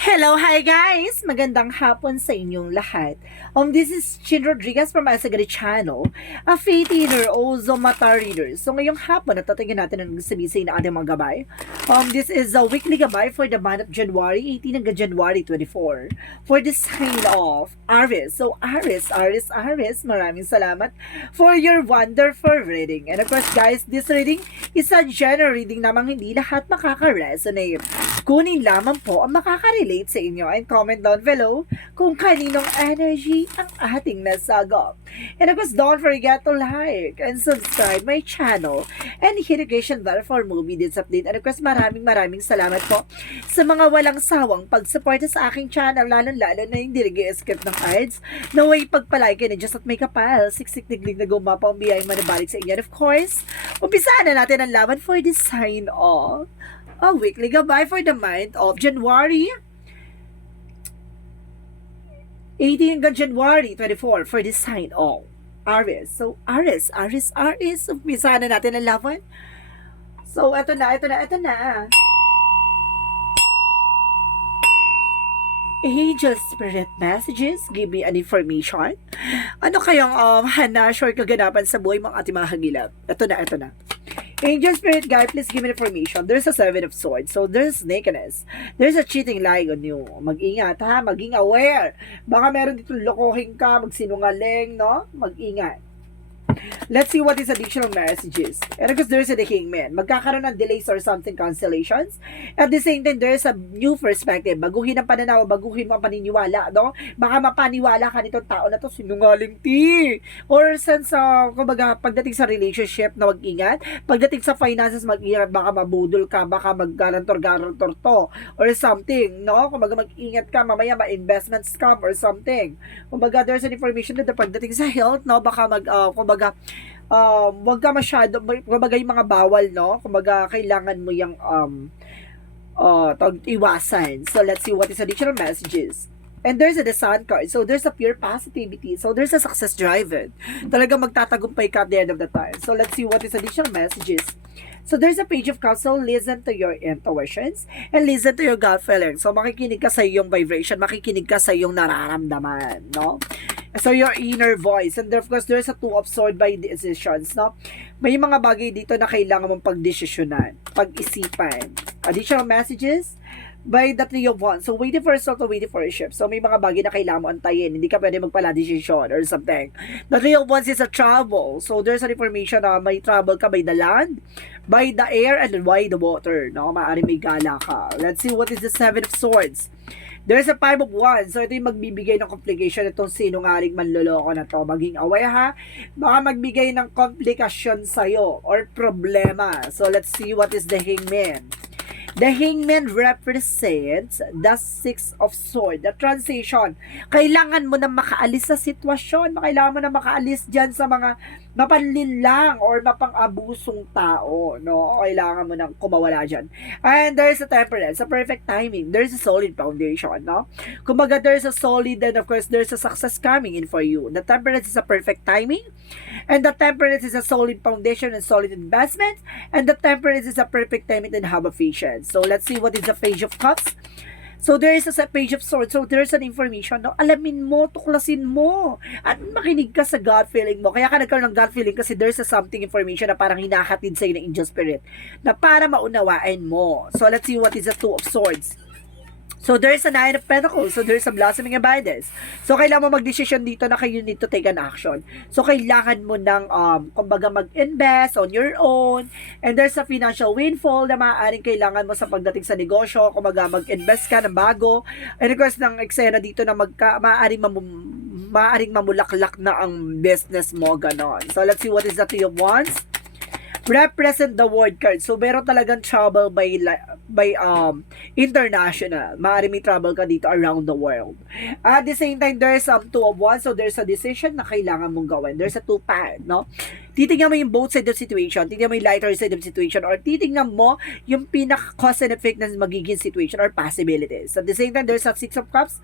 Hello, hi guys! Magandang hapon sa inyong lahat. This is Chin Rodriguez from Asagari Channel, a faith healer, also mata reader. So ngayong hapon, natatingin natin ang sabihin na ating mga gabay. This is a weekly gabay for the month of January 18 hanggang January 24 for the sign of Aries. So Aries, maraming salamat for your wonderful reading. And of course guys, this reading is a general reading namang hindi lahat makaka-resonate. Kunin lamang po ang makaka-relate sa inyo and comment down below kung kaninong energy ang ating nasagop. And of course, don't forget to like and subscribe my channel and hit notification bell for more videos update. And of course, maraming salamat po sa mga walang sawang pagsuporta sa aking channel, lalo-lalo na yung dirige-skip ng ads. Naway pagpalike and just at may kapal, siksik diglig na gumapa ang biyayang manabalik sa inyo. And of course, umpisahan na natin ang laban for the sign of a weekly gabay for the month of January 18 hanggang January 24 for the sign of Aries. So, Aries. Umpisahan na natin ang laban. So, eto na. Angel Spirit Messages, give me an information. Ano kayang hanash or kaganapan sa buhay mga ating mga hagilap? Ito na. Angel Spirit Guide, please give me information. There's a Seven of Swords. So, there's nakedness. There's a cheating lying on you. Mag-ingat, ha? Maging aware. Baka meron dito lokohin ka, magsinungaling, no? Mag-ingat. Let's see what is additional messages. And of course, there's a the Hangman. Magkakaroon ng delays or something, cancellations. At the same time, there's a new perspective. Baguhin ang pananaw, baguhin mo ang paniniwala, no? Baka mapaniwala ka nitong tao na to, sinungaling ti. Or since, kumbaga, pagdating sa relationship na mag-ingat, pagdating sa finances, mag-ingat, baka mabudol ka, baka mag-garantor to, or something, no? Kumbaga, mag-ingat ka, mamaya ma-investment scam or something. Kumbaga, there's an information na pagdating sa health, no? Baka kumbaga, wag ka masyado, kumbaga yung mga bawal, no? Kumbaga, kailangan mo yung iwasan. So, let's see what is additional messages. And there's the Sun card. So, there's a pure positivity. So, there's a success driven. Talaga magtatagumpay ka at the end of the time. So, let's see what is additional messages. So, there's a Page of Cups. So, listen to your intuitions and listen to your gut feeling. So, makikinig ka sa iyong vibration. Makikinig ka sa iyong nararamdaman, no? So, your inner voice. And of course, there's a Two of Swords by decisions, no? May mga bagay dito na kailangan mong pagdesisyonan, pag-isipan. Additional messages by the Three of Wands. So, waiting for a result or waiting for a shift. So, may mga bagay na kailangan mo antayin. Hindi ka pwede magpala-decision or something. The Three of Wands is a travel. So, there's an information na may travel ka by the land, by the air, and by the water. No? Maaari may gala ka. Let's see what is the Seven of Swords. There's a Five of Wands. So, ito yung magbibigay ng complication itong sinungaling manloloko na to. Maging aware, ha? Baka magbigay ng komplikasyon sa'yo or problema. So, let's see what is the Hangman. The Hangman represents the Six of Swords, the transition. Kailangan mo na makaalis sa sitwasyon. Kailangan mo na makaalis dyan sa mga mapanlinlang or mapang-abusong tao. No? Kailangan mo na kumawala dyan. And there's a Temperance, a perfect timing. There's a solid foundation. No? Kumbaga, there's a solid, and of course, there's a success coming in for you. The Temperance is a perfect timing. And the Temperance is a solid foundation and solid investment. And the Temperance is a perfect timing and have a patience. So, let's see what is the Page of Cups. So, there is a Page of Swords. So, there's an information. No? Alamin mo, tuklasin mo. At makinig ka sa God feeling mo. Kaya ka nagkaroon ng God feeling kasi there's a something information na parang hinahatid sa'yo ng Angel Spirit na para maunawaan mo. So, let's see what is the Two of Swords. So, there's a Nine of Pentacles. So, there's a blossoming abundance. So, kailangan mo mag-decision dito na kayo need to take an action. So, kailangan mo ng, kumbaga, mag-invest on your own. And there's a financial windfall na maaaring kailangan mo sa pagdating sa negosyo. Kumbaga, mag-invest ka ng bago. And of course, ng eksena dito na maaaring mamulaklak na ang business mo, ganon. So, let's see what is the Three of Wands. Represent the word card. So, meron talagang trouble by international. Maaari may trouble ka dito around the world. At the same time, there's Two of Wands. So, there's a decision na kailangan mong gawin. There's a two-path, no? titingnan mo yung both side of situation, titingnan mo yung lighter side of situation, or titingnan mo yung pinaka-cause and effect ng magiging situation or possibilities. At the same time, there's a Six of Cups.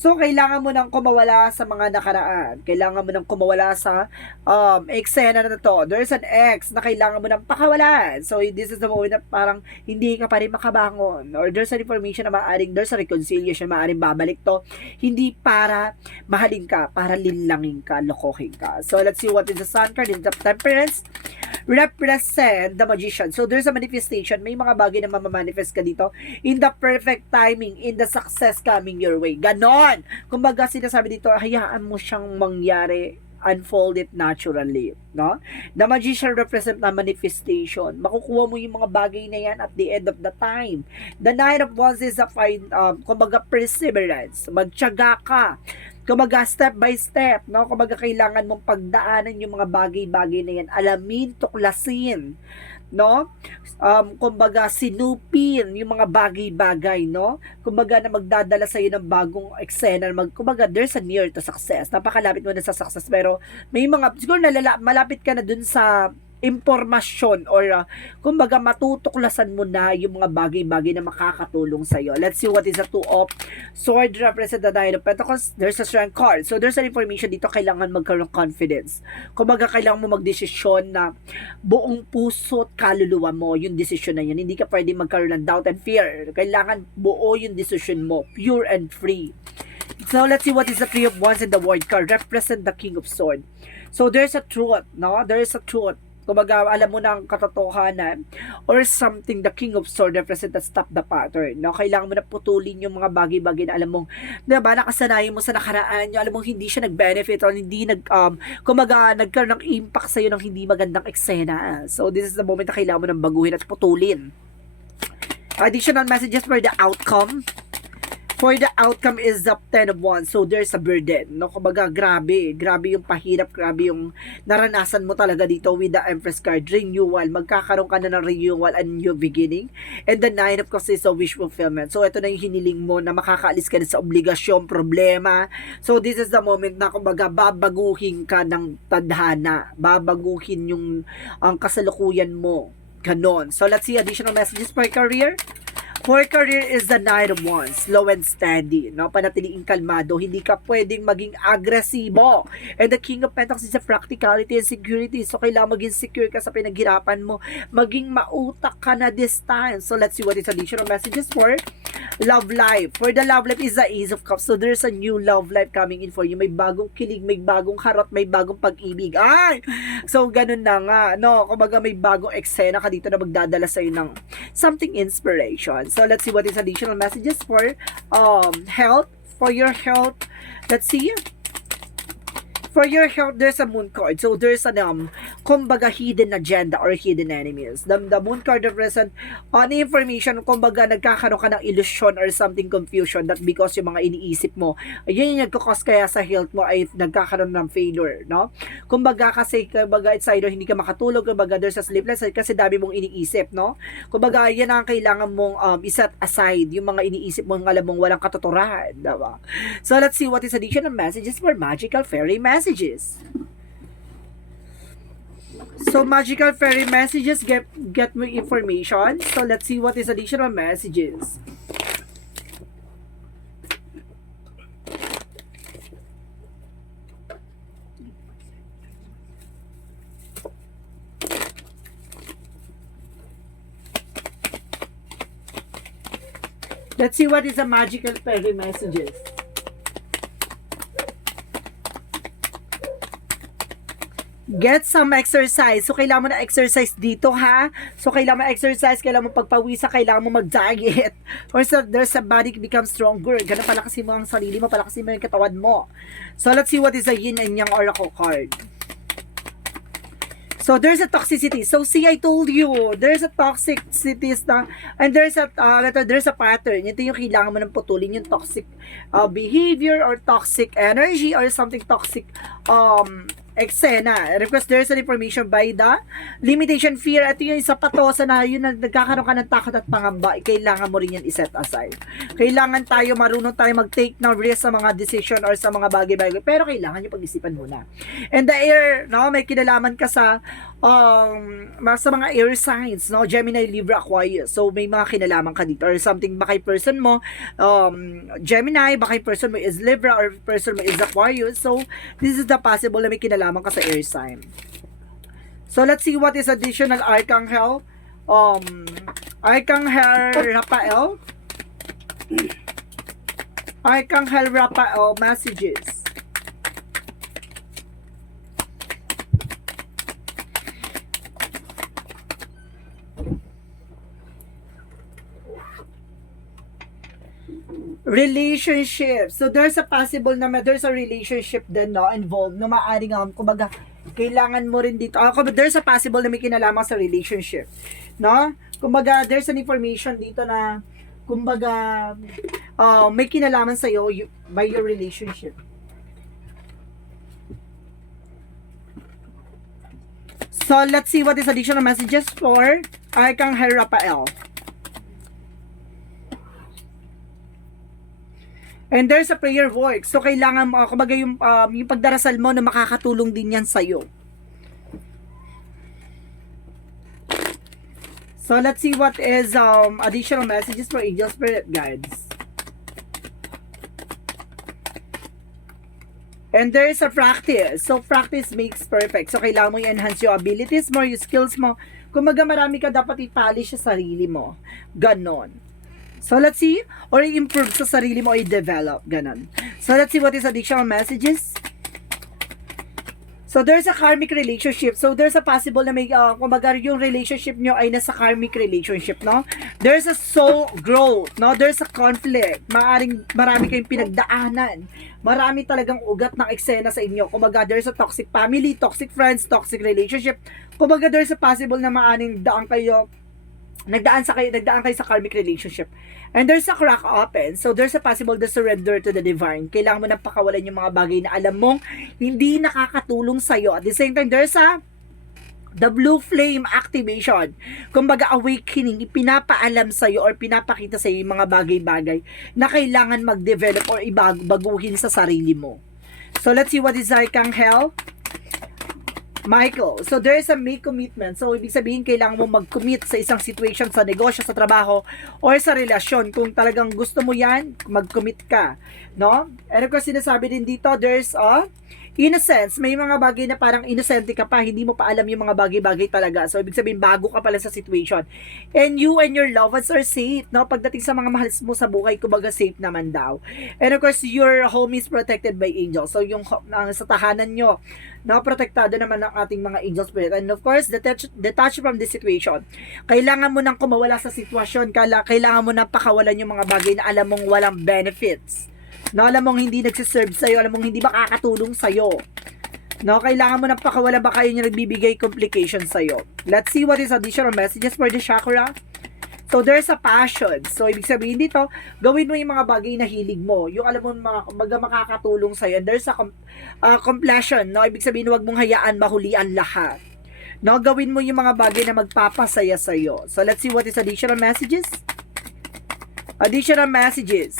So, kailangan mo nang kumawala sa mga nakaraan. Kailangan mo nang kumawala sa eksena na to. There's an ex na kailangan mo nang pakawalan. So, this is the moment na parang hindi ka pa rin makabangon. Or there's an information na maaring, there's a reconciliation na maaring babalik to. Hindi para mahalin ka, para linlangin ka, lokohin ka. So, let's see what is the Sun card in the Temperance. Represent the Magician. So, there's a manifestation. May mga bagay na mamamanifest ka dito in the perfect timing, in the success coming your way. Ganon! Kumbaga, sinasabi dito, hayaan mo siyang mangyari, unfold it naturally, no? The Magician represent na manifestation. Makukuha mo yung mga bagay na yan at the end of the time. The Nine of Wands is a kumbaga, perseverance. Magtiyaga ka. Kumbaga, step by step, no? Kumbaga, kailangan mong pagdaanan yung mga bagay-bagay na yan. Alamin, tuklasin, no? Kumbaga, sinupin yung mga bagay-bagay, no? Kumbaga, na magdadala sa'yo ng bagong eksena. Kumbaga, there's a near to success. Napakalapit mo na sa success. Pero, may mga, siguro malapit ka na dun sa impormasyon or kumbaga matutuklasan mo na yung mga bagay-bagay na makakatulong sa iyo. Let's see what is the Two of Swords represent the Nine of Pentacles. There's a Strength card. So there's an information dito, kailangan magkaroon ng confidence. Kumbaga kailangan mo magdesisyon na buong puso at kaluluwa mo yung desisyon na yan. Hindi ka pwede magkaroon ng doubt and fear. Kailangan buo yung decision mo, pure and free. So let's see what is the Three of Wands and the World card represent the King of Swords. So there's a truth, no? There is a truth. Kumbaga, alam mo na ang katotohanan or something, the King of Swords represent that stop the pattern. No? Kailangan mo na putulin yung mga bagay-bagay na alam mong, diba, nakasanayan mo sa nakaraan nyo, alam mong hindi siya nag-benefit or hindi kumbaga, nagkaroon ng impact sa'yo ng hindi magandang eksena. So, this is the moment na kailangan mo nang baguhin at putulin. Additional messages for the outcome. For the outcome is the Ten of Wands. So, there's a burden. No? Kumbaga, grabe. Grabe yung pahirap. Grabe yung naranasan mo talaga dito with the Empress card. Renewal. Magkakaroon ka na ng renewal and new beginning. And the Nine of Cups is a wish fulfillment. So, ito na yung hiniling mo na makakaalis ka na sa obligasyon, problema. So, this is the moment na kumbaga, babaguhin ka ng tadhana. Babaguhin yung kasalukuyan mo. Ganon. So, let's see additional messages for career. For career is the Nine of Wands, slow and steady, no? Panatiliing kalmado, hindi ka pwedeng maging agresibo. And the King of Pentacles is a practicality and security. So, kailangan maging secure ka sa pinaghirapan mo. Maging mautak ka na this time. So, let's see what is additional messages for love life. For the love life is the Ace of Cups. So, there's a new love life coming in for you. May bagong kilig, may bagong harot, may bagong pag-ibig. Ay! So, ganun na nga, no? Kumbaga, may bagong eksena ka dito na magdadala sa'yo ng something inspiration. So, let's see what is additional messages for health. For your health, let's see. For your health, there's a Moon card. So, there's an, kumbaga, hidden agenda or hidden enemies. The Moon card represent on information, kumbaga, nagkakaroon ka ng illusion or something confusion that because yung mga iniisip mo, yun yung nagkakos kaya sa health mo ay nagkakaroon ng failure, no? Kumbaga, kasi, kumbaga, it's either hindi ka makatulog, kumbaga, there's a sleepless kasi dami mong iniisip, no? Kumbaga, yan ang kailangan mong iset aside, yung mga iniisip mong alam mong walang katotohanan, diba? So, let's see what is additional messages for magical fairy messages. So, magical fairy messages get me information. So, let's see what is additional messages. Let's see what is the magical fairy messages. Get some exercise. So, kailangan mo na exercise dito, ha? So, kailangan mo exercise, kailangan mo pagpawisa, kailangan mo mag-diet. Or so, there's a body become stronger. Ganun, palakasin mo ang sarili mo, palakasin mo yung katawan mo. So, let's see what is a yin and yang oracle card. So, there's a toxicity. So, see, I told you, there's a toxicity na, and there's a pattern. Ito yung kailangan mo nang putulin, yung toxic behavior or toxic energy or something toxic eksena. Request there's an information by the limitation fear. Ito yung isa pa to, sana yun na nagkakaroon ka ng takot at pangamba, kailangan mo rin yan iset aside. Kailangan tayo, marunong tayo mag-take ng risk sa mga decision or sa mga bagay-bagay, pero kailangan yung pag-isipan muna. And the air, no, may kinalaman ka sa mga air signs, no, Gemini, Libra, Aquarius. So may mga kinalaman ka dito or something, baka yung person mo Gemini, baka yung person mo is Libra or person mo is Aquarius. So this is the possible na may kinalaman ka sa air sign. So let's see what is additional Archangel. Archangel Raphael. Archangel Raphael messages. Relationship. So there's a possible na there's a relationship din, no, involved, no, maaaring kumbaga kailangan mo rin dito. There's a possible na may kinalaman sa relationship, no? Kumbaga there's an information dito na kumbaga may kinalaman sa iyo by your relationship. So let's see what is additional messages for Archangel Raphael. And there's a prayer work. So, kailangan, kumbaga yung pagdarasal mo na makakatulong din yan sa'yo. So, let's see what is additional messages for angel spirit guides. And there is a practice. So, practice makes perfect. So, kailangan mo i-enhance yung abilities mo, yung skills mo. Kumbaga, marami ka dapat i-polish sa sarili mo. Ganon. So, let's see, or i-improve sa sarili mo, or i-develop, ganun. So, let's see what is additional messages. So, there's a karmic relationship. So, there's a possible na may, kumbaga, yung relationship nyo ay nasa karmic relationship, no? There's a soul growth, no? There's a conflict. Marami kayong pinagdaanan. Marami talagang ugat ng eksena sa inyo. Kumbaga, there's a toxic family, toxic friends, toxic relationship. Kumbaga, there's a possible na nagdaan kayo sa karmic relationship. And there's a crack open. So there's a possible to surrender to the divine. Kailangan mo nang pakawalan yung mga bagay na alam mong hindi nakakatulong sa'yo. At the same time, there's the blue flame activation. Kumbaga, awakening, pinapaalam sa'yo or pinapakita sa'yo yung mga bagay-bagay na kailangan mag-develop or baguhin sa sarili mo. So let's see what is Archangel Michael. So, there is a make commitment. So, ibig sabihin, kailangan mo mag-commit sa isang situation, sa negosyo, sa trabaho, or sa relasyon. Kung talagang gusto mo yan, mag-commit ka. No? And of course, sinasabi din dito, there's a innocence. May mga bagay na parang innocente ka pa, hindi mo pa alam yung mga bagay-bagay talaga. So, ibig sabihin, bago ka pala sa situation. And you and your loved ones are safe. No? Pagdating sa mga mahal mo sa buhay, kumbaga safe naman daw. And of course, your home is protected by angels. So, yung sa tahanan nyo, no, protektado naman ng ating mga angel spirit. And of course, detach from this situation. Kailangan mo nang kumawala sa sitwasyon. Kailangan mo nang pakawalan yung mga bagay na alam mong walang benefits. No, alam mong hindi nagsiserve sa'yo. Alam mong hindi makakatulong sa'yo. No, kailangan mo nang pakawalan baka yun yung nagbibigay complications sa'yo. Let's see what is additional messages for the chakra. So, there's a passion. So, ibig sabihin dito, gawin mo yung mga bagay na hilig mo. Yung alam mo, mga makakatulong sa'yo. And there's a completion. No? Ibig sabihin, huwag mong hayaan mahulian lahat. No? Gawin mo yung mga bagay na magpapasaya sa'yo. So, let's see what is additional messages. Additional messages.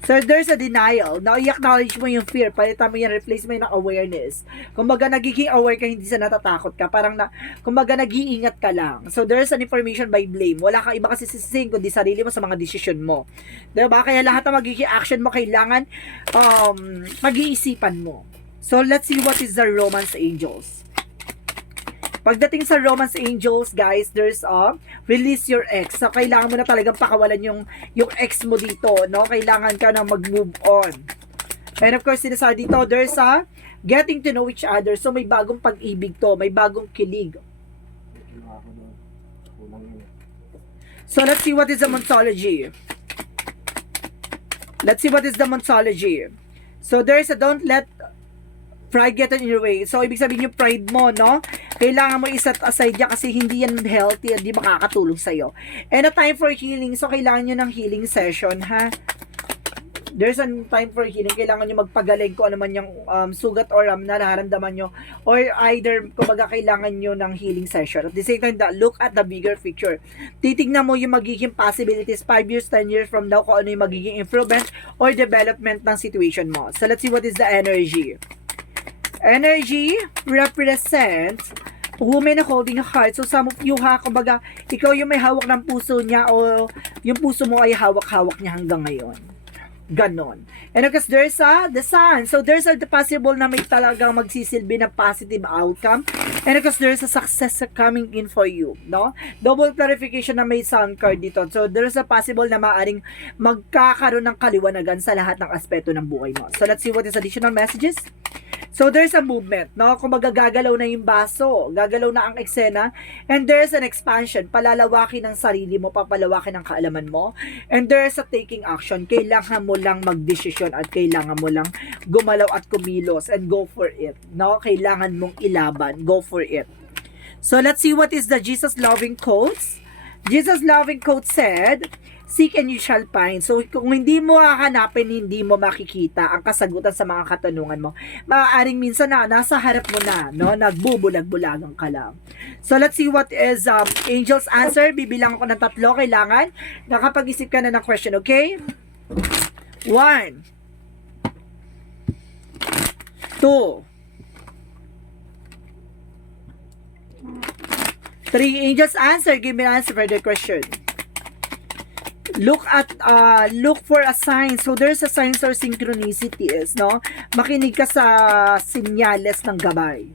So, there's a denial. Now, i-acknowledge mo yung fear. Palitan mo yan, replace mo yung awareness. Kumbaga, nagiging aware ka, hindi sa natatakot ka. Parang, kumbaga, nag-iingat ka lang. So, there's an information by blame. Wala kang iba kasi sisising, kundi sarili mo sa mga decision mo. Diba? Kaya lahat ng magiging action mo, kailangan mag-iisipan mo. So, let's see what is the romance angels. Pagdating sa romance angels, guys, there's release your ex. So, kailangan mo na talagang pakawalan yung ex mo dito, no? Kailangan ka na mag-move on. And of course, sinasabi dito, there's getting to know each other. So, may bagong pag-ibig to, may bagong kilig. So, let's see what is the Monsology. Let's see what is the Monsology. So, there's a don't let pride get in your way. So, ibig sabihin yung pride mo, no? Kailangan mo i-set aside yan kasi hindi yan healthy at di makakatulong sa'yo. And a time for healing. So, kailangan nyo ng healing session, ha? There's a time for healing. Kailangan nyo magpagaling kung ano man yung sugat or nararamdaman nyo. Or either, kumbaga, kailangan nyo ng healing session. At the same time, look at the bigger picture. Titignan mo yung magiging possibilities 5 years, 10 years from now, kung ano yung magiging improvement or development ng situation mo. So, let's see what is the energy. Energy represents woman holding a heart. So, some of you ha, kumbaga, ikaw yung may hawak ng puso niya o yung puso mo ay hawak-hawak niya hanggang ngayon. Ganon. And because there's the sun. So, there's the possible na may talagang magsisilbi na positive outcome. And because there's a success coming in for you. No? Double clarification na may sun card dito. So, there's a possible na maaring magkakaroon ng kaliwanagan sa lahat ng aspeto ng buhay mo. So, let's see what is additional messages. So, there's a movement, no? Kung magagagalaw na yung baso, gagalaw na ang eksena, and there's an expansion, palalawakin ng sarili mo, papalawakin ng kaalaman mo, and there's a taking action. Kailangan mo lang magdesisyon at kailangan mo lang gumalaw at kumilos and go for it, no? Kailangan mong ilaban, go for it. So, let's see what is the Jesus loving quotes. Jesus loving quote said, seek and you shall find. So, kung hindi mo hahanapin, hindi mo makikita ang kasagutan sa mga katanungan mo. Maaaring minsan na, nasa harap mo na, no? Nagbubulag-bulagang ka lang. So, let's see what is Angel's answer. Bibilang ako ng 3. Kailangan nakapag-isip ka na ng question, okay? 1, 2, 3. Angel's answer. Give me an answer for the question. Look for a sign. So there's a signs or synchronicities, no? Makinig ka sa sinyales ng gabay.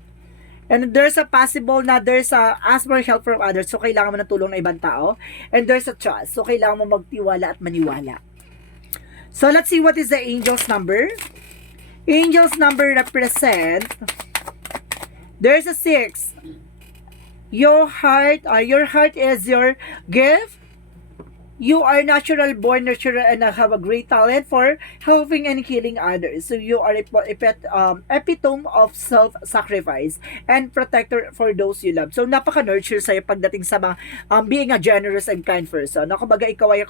And there's a possible na there's a ask for help from others. So kailangan mo ng tulong ng ibang tao. And there's a trust. So kailangan mo magtiwala at maniwala. So let's see what is the angel's number. Angel's number represent, there's a 6. Your heart is your gift. You are natural born, natural, and have a great talent for helping and healing others. So you are epitome of self-sacrifice and protector for those you love. So napaka-nurture sa'yo pagdating sa mga being a generous and kind person. No? Kumbaga ikaw ay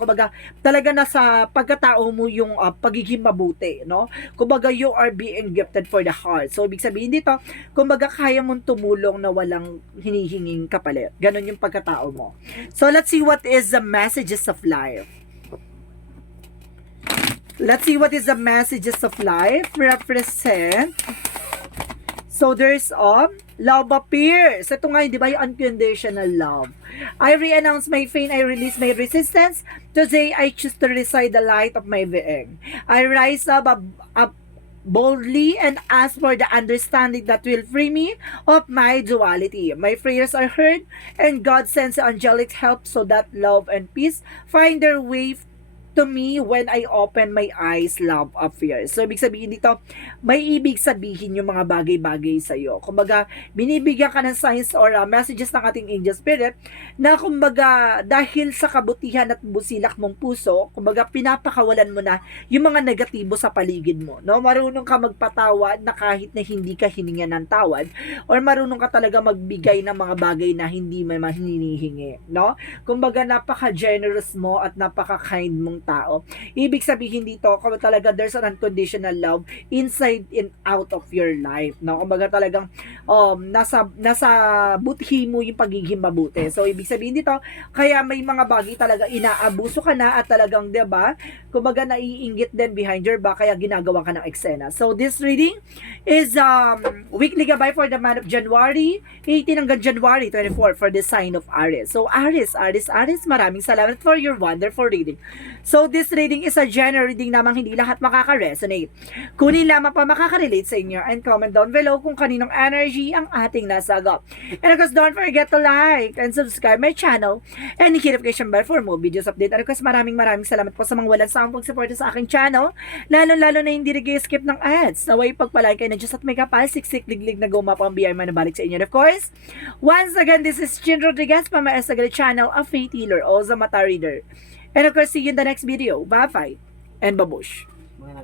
talaga nasa pagkatao mo yung pagiging mabuti. No? Kumbaga you are being gifted for the heart. So ibig sabihin dito, kumbaga kaya mong tumulong na walang hinihinging kapalit. Ganon yung pagkatao mo. So let's see what is the messages of life. Let's see what is the messages of life represent. So there's love appears. Ito nga, di ba, yung unconditional love. I re-announce my faith, I release my resistance. Today, I choose to recite the light of my being. I rise up boldly and ask for the understanding that will free me of my duality. My prayers are heard and God sends angelic help so that love and peace find their way to me when I open my eyes, love appears. So, ibig sabihin dito, may ibig sabihin yung mga bagay-bagay sa'yo. Kumbaga, binibigyan ka ng signs or messages ng ating angel spirit na kumbaga, dahil sa kabutihan at busilak mong puso, kumbaga, pinapakawalan mo na yung mga negatibo sa paligid mo. No? Marunong ka magpatawad na kahit na hindi ka hiningan ng tawad or marunong ka talaga magbigay ng mga bagay na hindi may hinihingi. No? Kumbaga, napaka-generous mo at napaka-kind mong tao. Ibig sabihin dito, kung talaga there's an unconditional love inside and out of your life. No? Kumbaga talagang nasa buthi mo yung pagiging mabuti. So, ibig sabihin dito, kaya may mga bagay talaga inaabuso ka na at talagang, diba, kumbaga naiinggit din behind your back, kaya ginagawa ka ng eksena. So, this reading is weekly gabay for the month of January 18 hanggang January 24 for the sign of Aries. So, Aries, maraming salamat for your wonderful reading. So, this reading is a general reading namang hindi lahat makaka-resonate. Kunin lamang pa makaka-relate sa inyo and comment down below kung kaninong energy ang ating nasagap. And of course, don't forget to like and subscribe my channel and hit notification bell for more videos update. And of course, maraming salamat po sa mga walang sawang pag-support sa aking channel. Lalo na hindi nag-skip ng ads. Naway pagpalay kayo na Diyos at may kapal, siksik, liglig na guma po ang biyay manabalik sa inyo. And of course, once again, this is Chin Rodriguez, Pamaes Tagali channel, a faith healer, also mata reader. And of course, see you in the next video. Bye-bye and babush.